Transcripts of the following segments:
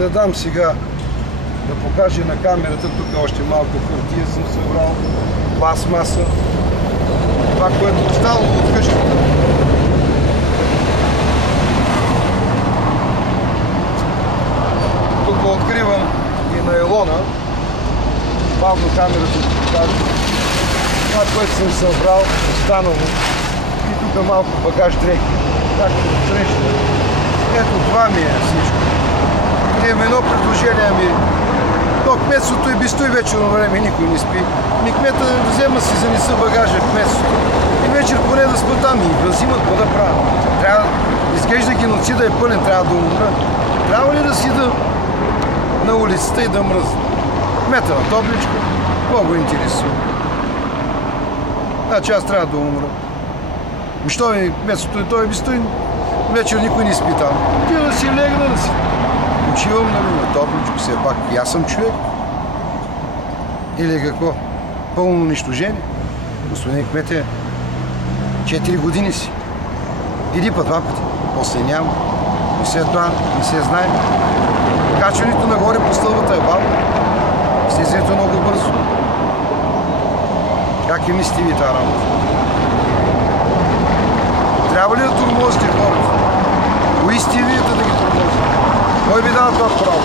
Да дам сега да покажа на камерата, тук още малко хартия съм събрал, пластмаса, това, което остало от къщата. Тук го откривам и на елона, бавно камерата да покажа. Това, което съм събрал, останало и тук малко багаж дрехи, както среща. Ето това ми е всичко. Имам едно предложение ми. То кметството и без той вечерно време никой не спи. Ми кмета да взема си занеса багажа в кметството. И вечер поне да спа там и да взимат, какво да правя. Трябва, изглежда геноцида е пълен, трябва да умра. Трябва ли да сида на улицата и да мръзна? Кмета на топличко, какво го интересува? Значи аз трябва да умра. Що ми кметството и той без той вечер никой не спи там. Тя да си легна, да си почивам, нали, на топличко, все пак и аз съм човек. Или какво? Пълно унищожение. Господин кмете, 4 години си. Иди па 2 пъти, после няма. И след това не се знае. Качването нагоре по стълбата е бавно. Слизането много бързо. Как е мислите ви тази работа? Трябва ли да тормозите хората? Кои сте вие да ги тормозите? Кой ви дава това право?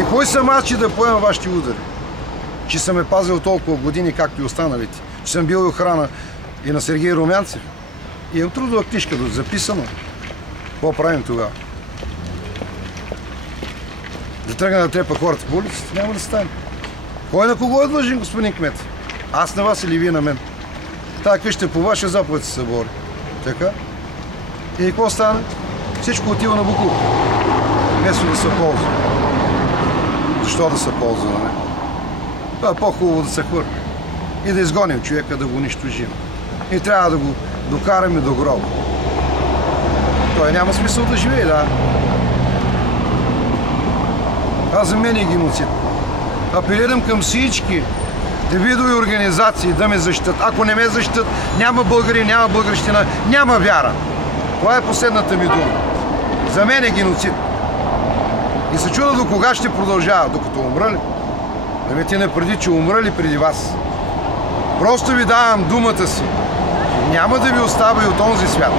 И кой съм аз, че да поема вашите удари? Че съм ме пазил толкова години, както и останалите. Че съм бил охрана и на Сергей Румянцев. И имам трудова книжка, записано. Какво правим тогава? Да тръгна да трепа хората по улицата? Няма да стане. Кой на кого е длъжен, господин кмет? Аз на вас или вие на мен? Тая къща по ваша заповед се събори. Така? И какво стане? Всичко отива на буклук. Вместо да се ползва. Защо да се ползва, не? Това е по-хубаво да се хвърля. И да изгоним човека, да го унищожим. И трябва да го докараме до гроба. Той няма смисъл да живее, да. Това за мен е геноцид. Апелирам към всички видови организации да ме защитат. Ако не ме защитат, няма българи, няма българщина, няма вяра. Това е последната ми дума. За мен е геноцид. И се чуда до кога ще продължава, докато умра ли? Да ме ти не преди, че умра ли преди вас. Просто ви давам думата си. Няма да ви оставя и от онзи свят.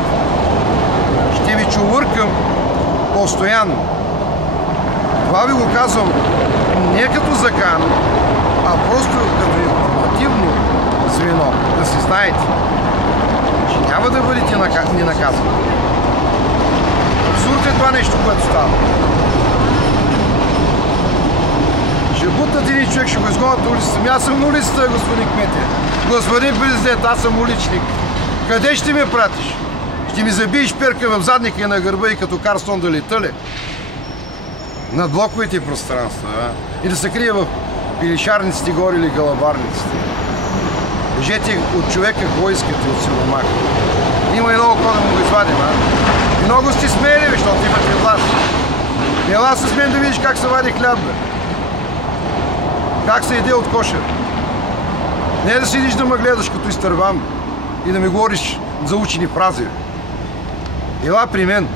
Ще ви чувъркам постоянно. Това ви го казвам не като закан, а просто като информативно звено, да си знаете, че няма да бъдете ни наказани. Абсурд е това нещо, което става. Ще бутнат един човек, ще го изгонят на улицата. Аз съм на улицата, господин кмете. Господин президент, аз съм уличник. Къде ще ме пратиш? Ще ми забиеш перка в задника и на гърба и като Карсон да лета ли? Над блоковите пространства, и да се крие в пилишарниците горе или галабарниците. Кажете от човека какво искате от силомаха. Има едно око да му го извадим, И много сте смели, защото имате власт. Ела с мен да видиш как се вади хляб, бе. Как се еде от кошер. Не да седиш да ме гледаш като изтървам и да ми говориш за учени фрази. Ела при мен.